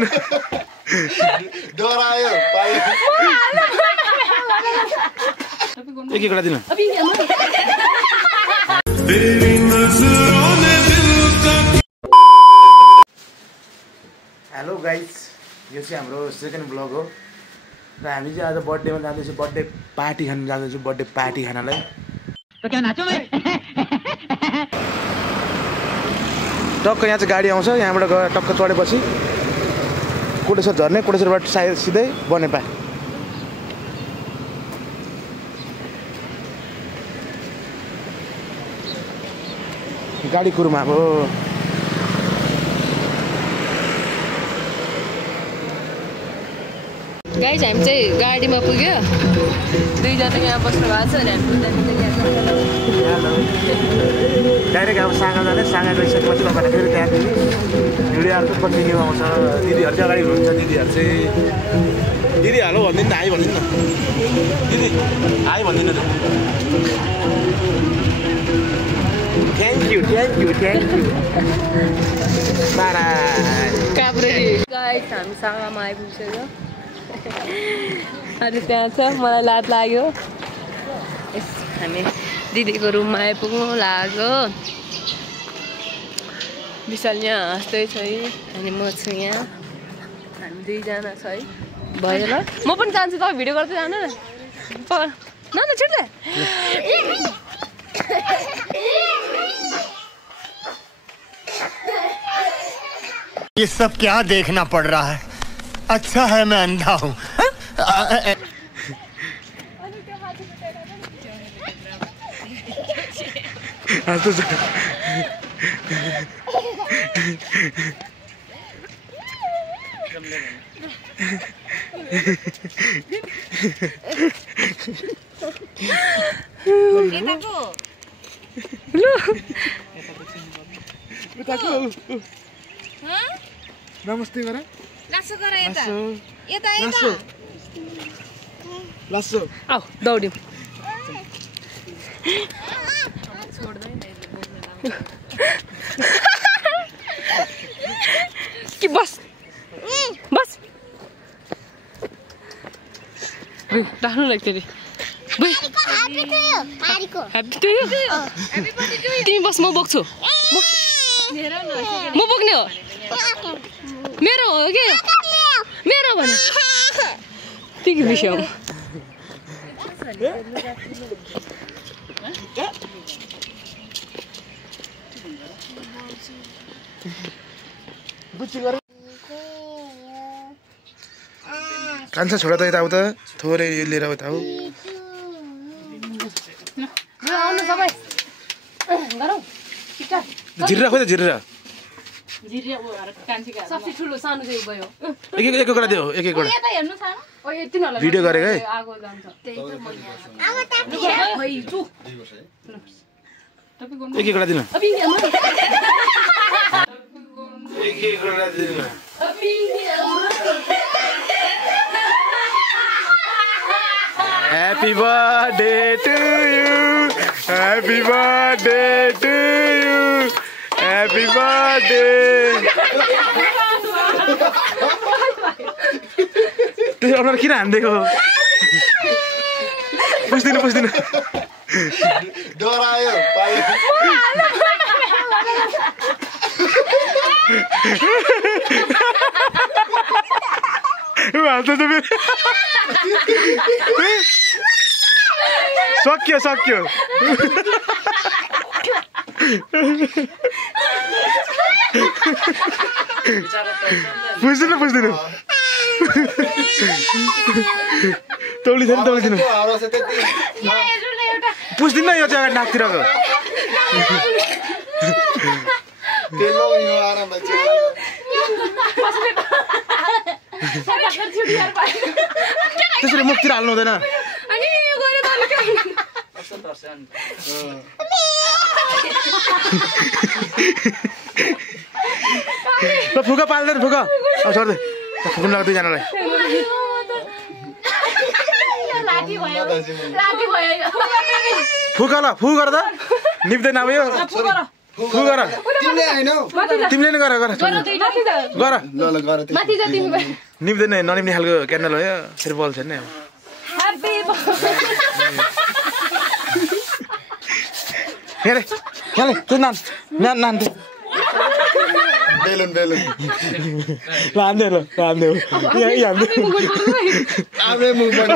पस्दिन डरायो एक एक दिन हेलो गाइस यो चाहिँ हाम्रो सेकेन्ड ब्लग हो र हामी चाहिँ आज बर्थडेमा जाँदैछौँ बर्थडे पार्टी खान जाँदैछौँ बर्थडे पार्टी खानलाई टक्क यहाँ चाहिँ गाडी आउँछ यहाँबाट गएर टक्क चढेपछि कोटेश्वर झर्ने कोटेश्वरबाट सायद सिधै बनेपा गाडी कुरुमा हो गाइस हामी चाहिँ गाडीमा पुग्यो दुईजना यहाँ बस्नु भएको छ अनि डाइरेक्ट अब साँगा जाने साँगा गइसकेपछि तपाईँलाई फेरि त्यहाँदेखि भिडियोहरू कन्टिन्यू आउँछ दिदीहरू चाहिँ अगाडि हुनुहुन्छ दिदीहरू चाहिँ दिदी हालो भनिदिनु न हाई भनिदिनु न दिदी हाई भनिदिनु त थ्याङ्क यू काभ्रेडी गाइस हामी साँगामा आइपुगिसक्यो अनि त्यहाँ छ मलाई लात लाग्यो हामी दिदीको रुममा आइपुग्नु लाग्यो विशाल यहाँ हाँस्दै छ अनि म छु यहाँ हामी दुईजना छ है भयो ल म पनि जान्छु तपाईँ भिडियो गर्दै जानु न छिट्दै ये सब क्या देखना पड़ रहा है अच्छा है मैं अंधा हूँ नमस्ते गर लासो गर यता यता लासो लासो आऊ दौड्यौँ कि बस बस राख्नु लाग्छ फेरि तिमी बस म बोक्छु म बोक्ने हो मेरो हो कि मेरो भने के विषय हो कान्छ छोडा त यताउता थोरै लिएर उता हो जिरेर खोइ त जिरेर सबसे ठुलो सानो चाहिँ भयो एक वटा दियो एक वटा भिडियो गरेको है एक वटा दिनु एक वटा दिनु Happy birthday to you. Happy birthday to you. Happy birthday. त्यो अनुहार किन हान्दिएको पुस्दिनु डरायो हाल्छ त सक्यो पुस्दिनु तौलिदिनु पुस्दिनु यो चाहिँ नाकतिरको त्यसरी मुखतिर हाल्नु हुँदैन फुका पाल्दैन फुका अब छोड्दै फुक्नु लाग्छ दुईजनालाई फुक ल फुक गर त निप्दैन अब यो फु गर तिमीले हैन तिमीले नै गर गर गर ल ल गर माथि जा तिमी निप्दैन ननिप्ने खालको क्यान्डल हो यो फेरि बल्छ नि अब ह्यापी हेरे हेले त्यो नान नान नान बेलुन बेलुन लान्दे ल लान्दे यहाँ आबे मुभमेन्ट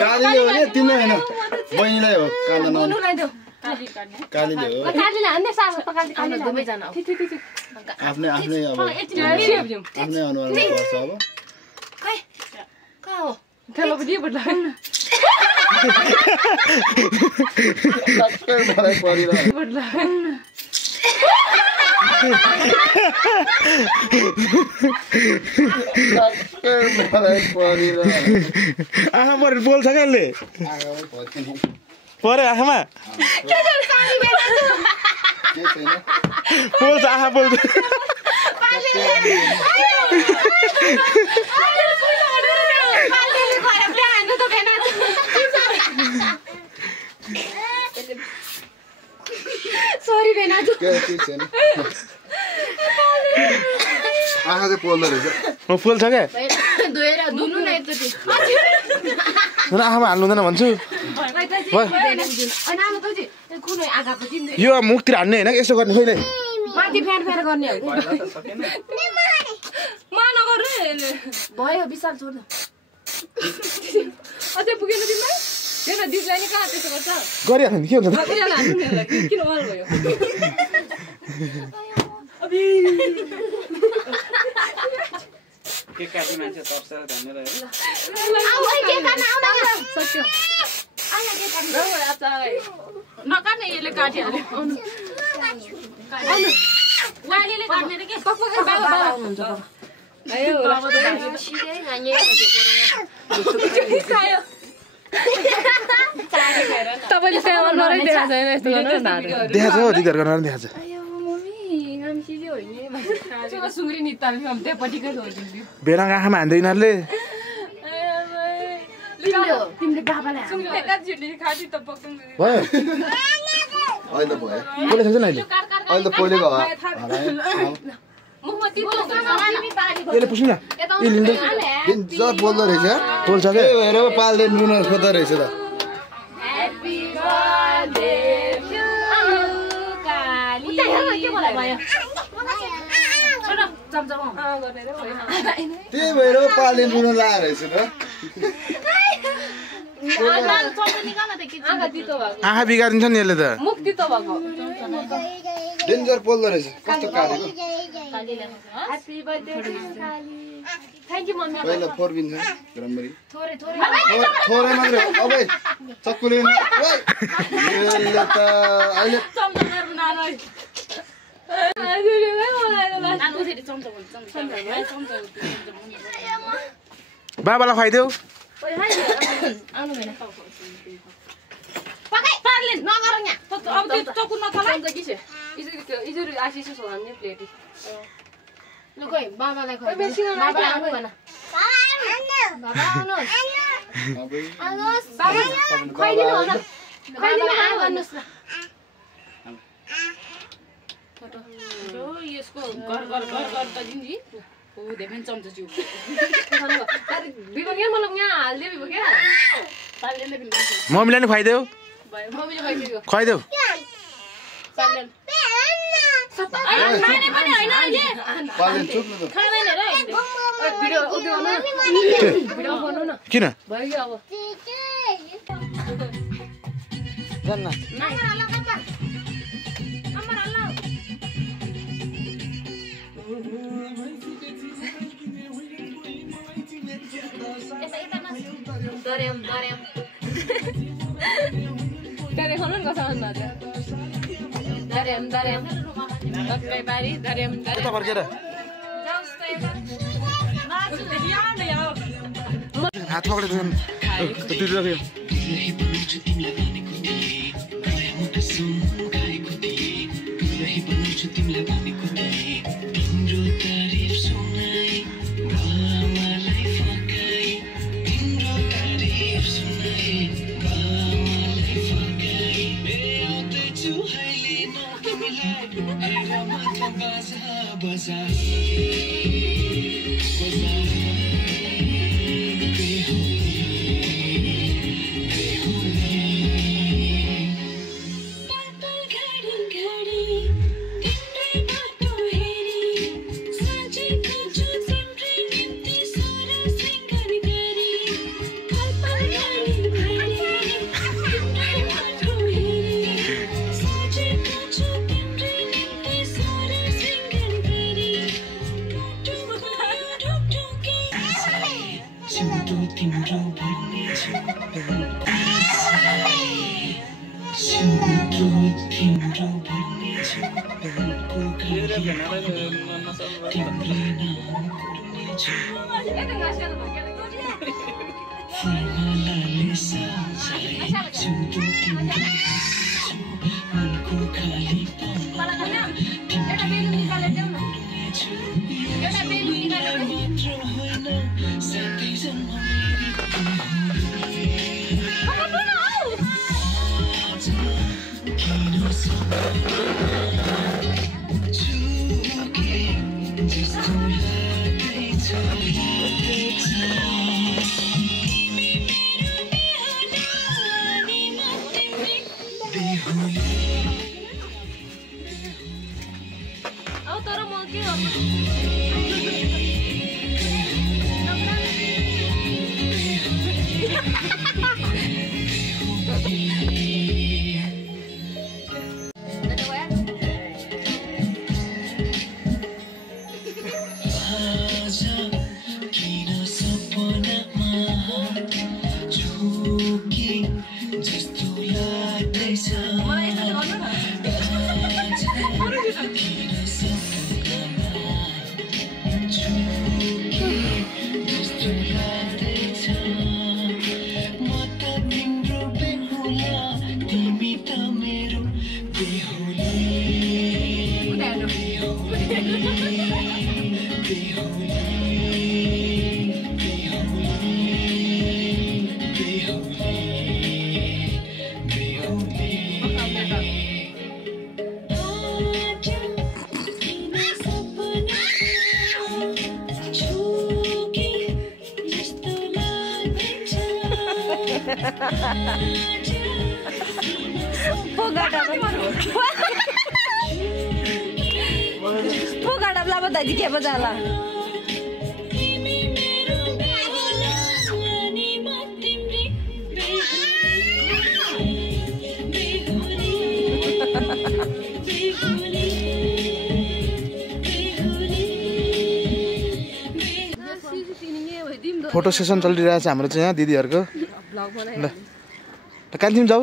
कालीले हो नि तिमीले हैन बहिनीलाई हो कालीले हो आफ्नै आफ्नै अब आफ्नै अनुहारमा पर्छ अब मलाई परिरहेको आँखा पऱ्यो बोल्छ क्या यसले पऱ्यो आँखामा बोल्छ आँखा बोल्छ सरी भेनाजु आँखा चाहिँ पोल्दो रहेछ पोल्छ क्या धोएर धुनु न एकचोटि आँखामा हाल्नु हुँदैन भन्छु यो मुखतिर हान्ने होइन यसो गर्ने खोइले माथि फ्यान फ्यान गर्ने हो मा नगर्नु भयो विशाल छोड्नु अझै पुगेन तिमीलाई हेर दिदीलाई नि कहाँ त्यसो गर्छ गरिहाल्नु नि के हुन्छ किन वाल भयो के काट्ने मान्छे तर्छ भनेर नकाट्ने यसले काटिहाल्यो वालीले काट्ने रे के तपाईँले त्यहाँ नरै देखाएको छैन यस्तो गर्नु देखाएको छ हौ दिदीहरूको नराम्रो देखाएको छ सुङ्ग्री नित्ताले त्यहाँपट्टिकै छोडिदिन्छु बेलाको आँखामा हान्दै यिनीहरूले तिमीले बाबालाई भयो अहिले त भयो कसले सक्छ नि अहिले अहिले त पोलेको हो यसले पुस्नु न ए लिँदै जब बोल्दो रहेछ बोल्छ क्या त्यही भएर पालले नुन खोज्दो रहेछ त त्यही भएर पालले नुन लाएर रहेछ त आँखा बिगारिन्छ नि यसले त मुक्ति त भएको डेन्जर पोल्दो रहेछ कस्तो काटेको थ्याङ्क यू मम्मी पहिला फोर्बिन्छ राम्ररी थोरै मात्रै अब चक्कुले यसले त अहिले बाबालाई खुवाइदेऊ बाबालाई यसको घर घर घर घर त दिन्जी हो देख्न चम्चा जिउ बिबो के मलाई यहाँ हाल्दियो बिबो के पाल्दैन बिल मम्मीलाई नि खुवाइदेऊ मम्मीले भइदियो खुवाइदेऊ पाल्दैन खाने पनि हैन अहिले पालले चुक्नु त खाँदैन र भिडियो उठ्यो न भिडियो बनाउनु न किन भयो अब जान्न दर्याम दर्याम त्यहाँ देखाउनु नि कसो भन्नु दर्याम दर्याम टक्कै बारी धर्याम उता फर्केर हात पक्रेर Pogadap lama tadi ke bajala. Photo session चलिरहेछ हाम्रो चाहिँ यहाँ दिदीहरुको ल कान्छिम जाऊ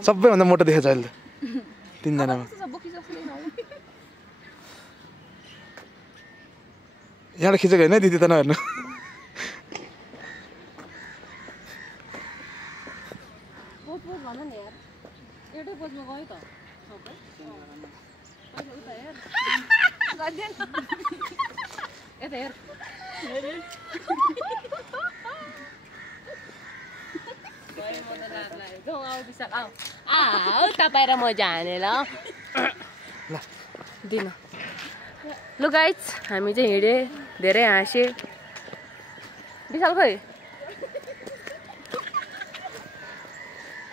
सबैभन्दा मोटो देखेछ अहिले तीनजनामा यहाँबाट खिचेको होइन दिदी त नहेर्नु तपाईँ र म जाने ल दिन लु गाइज हामी चाहिँ हिँडे धेरै हाँसे विशाल खोइ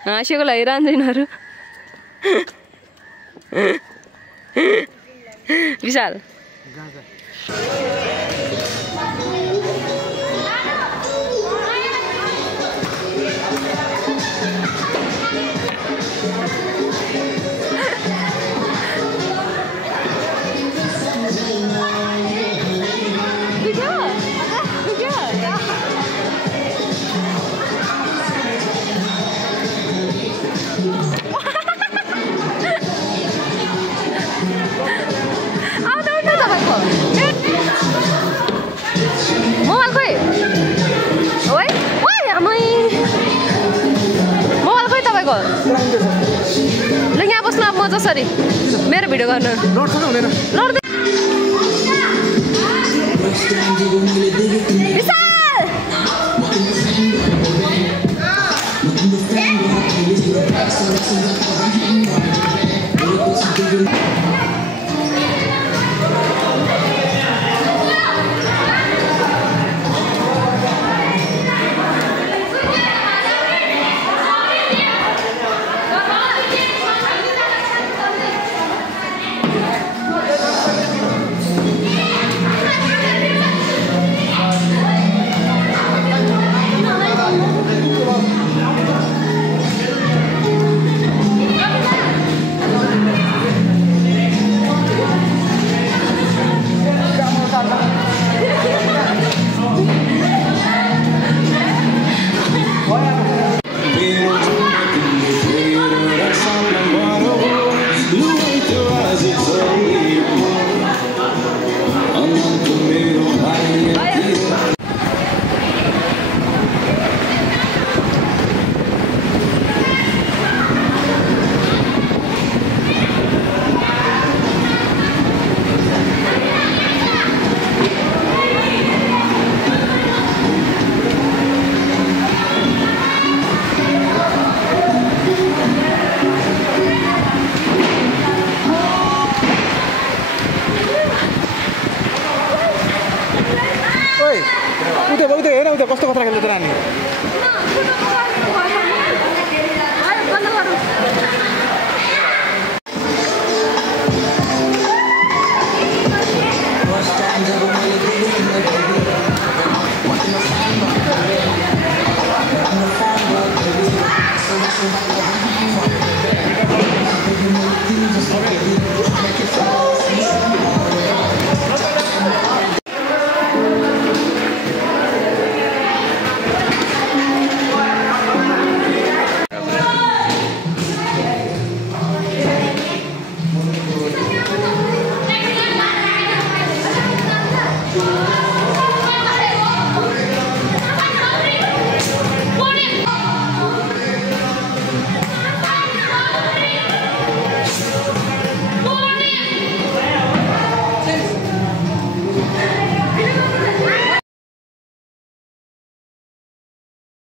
हाँसेको लागिरहन्छ यिनीहरू विशाल ल यहाँ बस्नु अब म जसरी मेरो भिडियो गर्नु विशाल उता हेर उता कस्तो कथा खेल्छ त नानी